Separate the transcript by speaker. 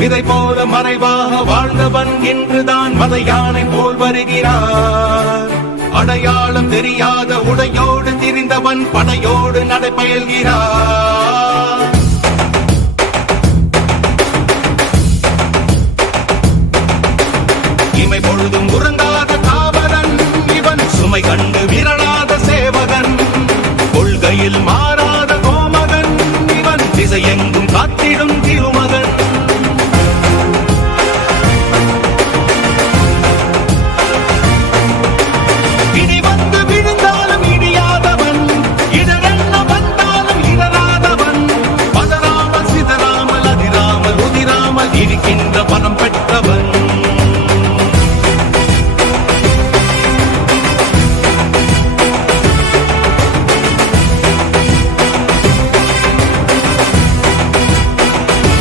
Speaker 1: விதை போல மறைவாக வாழ்ந்தவன் இன்றுதான் மத யானை போல் வருகிறார். அடையாளம் தெரியாத உடையோடு திரிந்தவன் படையோடு நடைபயல்கிறார். இமை பொழுதும் உறங்காத காவலன் இவன் சுமை கண்டு விரலாத சேவகன். கொள்கையில் மாறாத கோமகன் இவன் திசையெங்கும் காத்திடும் திருமகன்